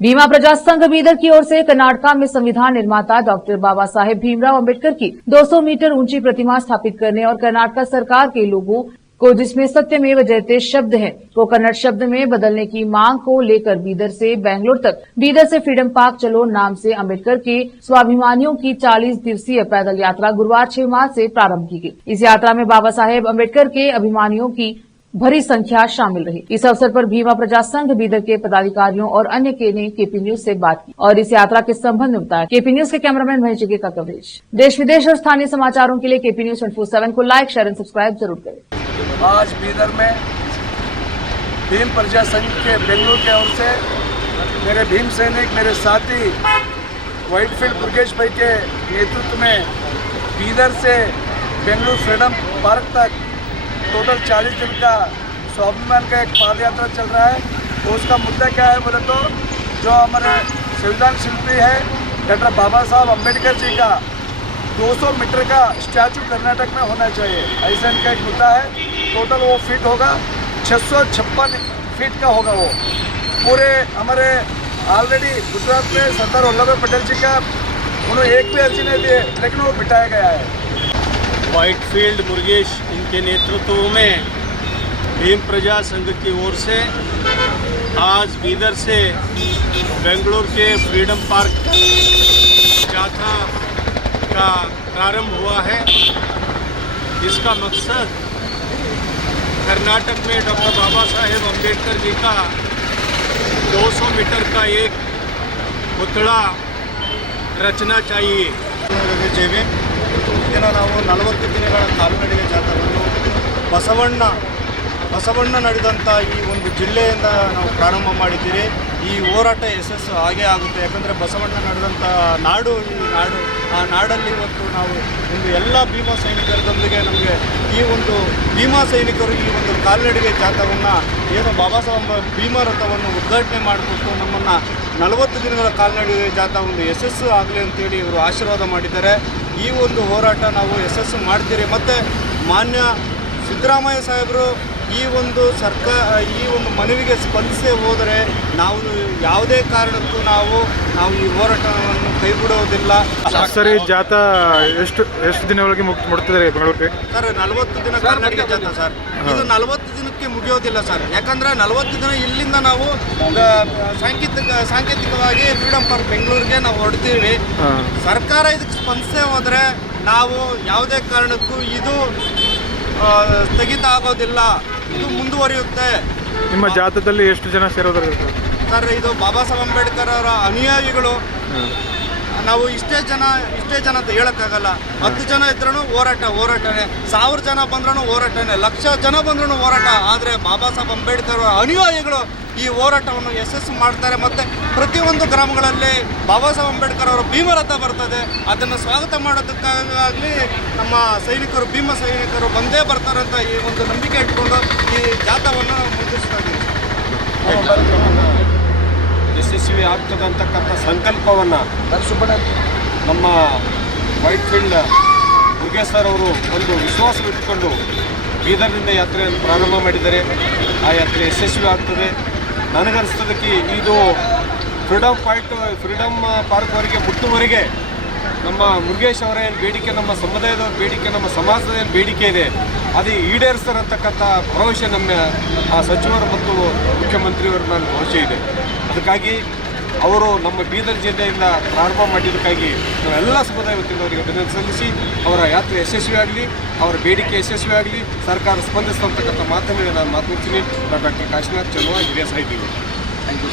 भीमा प्रजा संघ बीदर की ओर से कर्नाटक में संविधान निर्माता डॉक्टर बाबा साहेब भीमराव अंबेडकर की 200 मीटर ऊंची प्रतिमा स्थापित करने और कर्नाटक सरकार के लोगों को जिसमें सत्यमेव जयते शब्द है को कन्नड़ शब्द में बदलने की मांग को लेकर बीदर से बेंगलुरु तक, बीदर से फ्रीडम पार्क चलो नाम से अंबेडकर के स्वाभिमानियों की 40 दिवसीय पैदल यात्रा गुरुवार 6 मार्च से प्रारंभ की गई। इस यात्रा में बाबा साहेब अंबेडकर के अभिमानियों की भरी संख्या शामिल रही। इस अवसर पर भीमा प्रजा संघ बीदर के पदाधिकारियों और अन्य ने केपी न्यूज से बात की और इस यात्रा के संबंध में बताया। केपी न्यूज के कैमरामैन महेश जगे का कवरेज। देश विदेश और स्थानीय समाचारों के लिए केपी न्यूज 24/7 को लाइक, शेयर एंड सब्सक्राइब जरूर करें। आज बीदर में भीम प्रजा संघ के बेंगलुरु की ओर से मेरे भीम सैनिक, मेरे साथी व्हाइटफील्ड मुरुगेश भाई के नेतृत्व में बीदर से बेंगलुरु फ्रीडम पार्क तक टोटल 40 दिन का स्वाभिमान का एक पाद यात्रा चल रहा है। तो उसका मुद्दा क्या है बोले तो जो हमारे संविधान शिल्पी है डॉक्टर बाबा साहब अम्बेडकर जी का 200 मीटर का स्टैचू कर्नाटक में होना चाहिए, ऐसा इनका एक मुद्दा है। टोटल वो फीट होगा 656 फीट का होगा। वो पूरे हमारे ऑलरेडी गुजरात में सरदार वल्लभ भाई पटेल जी का उन्होंने एक भी अर्जी नहीं दिए, लेकिन वो बिठाया गया है। व्हाइटफील्ड मुरुगेश इनके नेतृत्व में भीम प्रजा संघ की ओर से आज बीदर से बेंगलुरु के फ्रीडम पार्क तक यात्रा का प्रारंभ हुआ है। इसका मकसद कर्नाटक में डॉक्टर बाबा साहेब अम्बेडकर जी का 200 मीटर का एक पुतला रचना चाहिए। ದಿನ ನಾವು 40 ದಿನಗಳ ಕಾಲ್ನಡಿಗೆ ಜಾಥಾವನ್ನು ಬಸವಣ್ಣ ನಡೆದಂಥ ಈ ಒಂದು ಜಿಲ್ಲೆಯಿಂದ ನಾವು ಪ್ರಾರಂಭ ಮಾಡಿದ್ದೀರಿ। ಈ ಹೋರಾಟ ಯಶಸ್ಸು ಆಗೇ ಆಗುತ್ತೆ, ಯಾಕಂದರೆ ಬಸವಣ್ಣ ನಡೆದಂಥ ನಾಡು ಈ ನಾಡು, ಆ ನಾಡಲ್ಲಿ ಇವತ್ತು ನಾವು ಒಂದು ಎಲ್ಲ ಭೀಮಾ ಸೈನಿಕರೊಂದಿಗೆ ನಮಗೆ ಈ ಒಂದು ಭೀಮಾ ಸೈನಿಕರು ಈ ಒಂದು ಕಾಲ್ನಡಿಗೆ ಜಾಥಾವನ್ನು ಏನು ಬಾಬಾ ಸಾಹೇಬ್ ಭೀಮಾ ರಥವನ್ನು ಉದ್ಘಾಟನೆ ಮಾಡಿಕೊಟ್ಟು ನಮ್ಮನ್ನು 40 ದಿನಗಳ ಕಾಲ್ನಡಿಗೆ ಜಾಥಾ ಒಂದು ಯಶಸ್ಸು ಆಗಲಿ ಅಂತೇಳಿ ಇವರು ಆಶೀರ್ವಾದ ಮಾಡಿದ್ದಾರೆ। ಈ ಒಂದು ಹೋರಾಟ ನಾವು ಯಶಸ್ಸು ಮಾಡ್ತೀರಿ। ಮತ್ತು ಮಾನ್ಯ ಸಿದ್ದರಾಮಯ್ಯ ಸಾಹೇಬರು ಈ ಒಂದು ಈ ಒಂದು ಮನವಿಗೆ ಸ್ಪಂದಿಸೇ ಹೋದರೆ ನಾವು ಯಾವುದೇ ಕಾರಣಕ್ಕೂ ನಾವು ಈ ಹೋರಾಟವನ್ನು ಕೈಬಿಡೋದಿಲ್ಲ। ಸರ್, ಈ ಜಾಥಾ ಎಷ್ಟು ದಿನಗಳಿಗೆ ಮುಟ್ತಿದ್ದಾರೆ ಬೆಂಗಳೂರಿಗೆ? ಸರ್, 40 ದಿನ ಕರ್ನಾಟಕ ಜಾಥಾ ಸರ್, ಇದು 40 ದಿನಕ್ಕೆ ಮುಗಿಯೋದಿಲ್ಲ ಸರ್, ಯಾಕಂದರೆ 40 ದಿನ ಇಲ್ಲಿಂದ ನಾವು ಸಾಂಕೇತಿಕವಾಗಿ ಫ್ರೀಡಮ್ ಪಾರ್ಕ್ ಬೆಂಗಳೂರಿಗೆ ನಾವು ಹೊರಡ್ತೀವಿ। ಸರ್ಕಾರ ಇದಕ್ಕೆ ಸ್ಪಂದಿಸೇ ಹೋದರೆ ನಾವು ಯಾವುದೇ ಕಾರಣಕ್ಕೂ ಇದು ಸ್ಥಗಿತ ಆಗೋದಿಲ್ಲ, ಇದು ಮುಂದುವರಿಯುತ್ತೆ। ನಿಮ್ಮ ಜಾಥಾದಲ್ಲಿ ಎಷ್ಟು ಜನ ಸೇರೋದ್ರ ಸರ್? ಇದು ಬಾಬಾ ಸಾಹೇಬ್ ಅಂಬೇಡ್ಕರ್ ಅವರ ಅನುಯಾಯಿಗಳು ನಾವು ಇಷ್ಟೇ ಜನ ಅಂತ ಹೇಳೋಕ್ಕಾಗಲ್ಲ। 10 ಜನ ಇದ್ರೂ ಹೋರಾಟನೇ, 1000 ಜನ ಬಂದ್ರೂ ಹೋರಾಟನೇ, 1,00,000 ಜನ ಬಂದ್ರೂ ಹೋರಾಟ। ಆದರೆ ಬಾಬಾ ಸಾಹೇಬ್ ಅಂಬೇಡ್ಕರ್ ಅವರ ಅನುಯಾಯಿಗಳು ಈ ಹೋರಾಟವನ್ನು ಯಶಸ್ಸು ಮಾಡ್ತಾರೆ। ಮತ್ತು ಪ್ರತಿಯೊಂದು ಗ್ರಾಮಗಳಲ್ಲಿ ಬಾಬಾ ಸಾಹೇಬ್ ಅಂಬೇಡ್ಕರ್ ಅವರ ಭೀಮರಥ ಬರ್ತದೆ, ಅದನ್ನು ಸ್ವಾಗತ ಮಾಡೋದಕ್ಕಾಗಲಿ ನಮ್ಮ ಸೈನಿಕರು, ಭೀಮ ಸೈನಿಕರು ಬಂದೇ ಬರ್ತಾರೆ ಅಂತ ಈ ಒಂದು ನಂಬಿಕೆ ಇಟ್ಕೊಂಡು ಈ ಜಾಥಾವನ್ನು ಮುಂದುವರಿಸ್ತಾ ಇದ್ದೀವಿ। ಯಶಸ್ವಿ ಆಗ್ತದೆ ಅಂತಕ್ಕಂಥ ಸಂಕಲ್ಪವನ್ನು ನಮ್ಮ ವೈಟ್ಫೀಲ್ಡ್ ಮುರುಗೇಶ್ ಸರ್ ಅವರು ಒಂದು ವಿಶ್ವಾಸವಿಟ್ಟುಕೊಂಡು ಬೀದರ್ನಿಂದ ಯಾತ್ರೆಯನ್ನು ಪ್ರಾರಂಭ ಮಾಡಿದ್ದಾರೆ। ಆ ಯಾತ್ರೆ ಯಶಸ್ವಿ ಆಗ್ತದೆ। ನನಗನ್ನಿಸ್ತದಕ್ಕೆ ಇದು ಫ್ರೀಡಮ್ ಪಾರ್ಕ್ವರೆಗೆ ಮುಟ್ಟುವರೆಗೆ ನಮ್ಮ ಮುರುಗೇಶ್ ಅವರ ಏನು ಬೇಡಿಕೆ, ನಮ್ಮ ಸಮುದಾಯದವ್ರ ಬೇಡಿಕೆ, ನಮ್ಮ ಸಮಾಜದ ಏನು ಬೇಡಿಕೆ ಇದೆ ಅದು ಈಡೇರಿಸ್ತಾರಂತಕ್ಕಂಥ ಭರವಸೆ ನಮ್ಮ ಸಚಿವರು ಮತ್ತು ಮುಖ್ಯಮಂತ್ರಿಯವರು ನನ್ನ ಭರವಸೆ ಇದೆ। ಅದಕ್ಕಾಗಿ ಅವರು ನಮ್ಮ ಬೀದರ್ ಜಿಲ್ಲೆಯಿಂದ ಪ್ರಾರಂಭ ಮಾಡಿದ್ದಕ್ಕಾಗಿ ನಾವೆಲ್ಲ ಸಮುದಾಯ ವತಿಯಿಂದ ಅಭಿನಂದನೆ ಸಲ್ಲಿಸಿ ಅವರ ಯಾತ್ರೆ ಯಶಸ್ವಿಯಾಗಲಿ, ಅವರ ಬೇಡಿಕೆ ಯಶಸ್ವಿಯಾಗಲಿ, ಸರ್ಕಾರ ಸ್ಪಂದಿಸ್ತಕ್ಕಂಥ ಮಾತನ್ನು ನಾನು ಮಾತನಾಡ್ತೀನಿ। ಡಾಕ್ಟರ್ ಕಾಶಿನಾಥ್ ಚಲುವ ಹಿರಿಯ ಸಾಹಿತಿಗಳು। Thank you.